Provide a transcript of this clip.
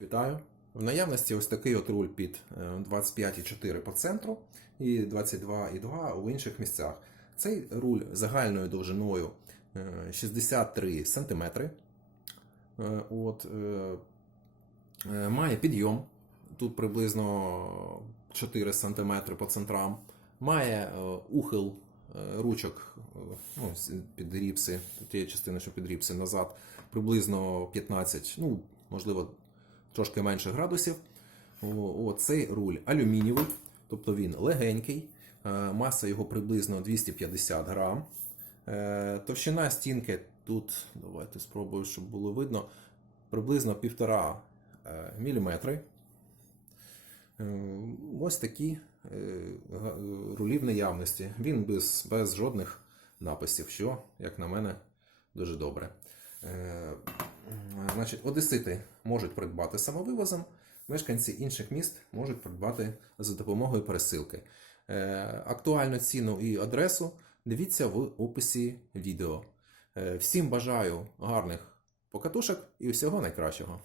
Вітаю! В наявності ось такий от руль під е, 25,4 по центру і 22,2 у інших місцях. Цей руль загальною довжиною е, 63 см. От, е, е, має підйом. Тут приблизно 4 см по центрам. Має е, ухил е, ручок е, ну, під ріпси, тієї частини, що під ріпси назад, приблизно 15, ну, можливо, трошки менше градусів. О, цей руль алюмінієвий, тобто він легенький, е, маса його приблизно 250 грам. Е, Товщина стінки тут, давайте спробую, щоб було видно, приблизно 1,5 е. Е, Ось такі рулі в наявності. Він без, без жодних написів, що, як на мене, дуже добре. Значить, одесити можуть придбати самовивозом, мешканці інших міст можуть придбати за допомогою пересилки. Е, Актуальну ціну і адресу дивіться в описі відео. Е, Всім бажаю гарних покатушок і всього найкращого.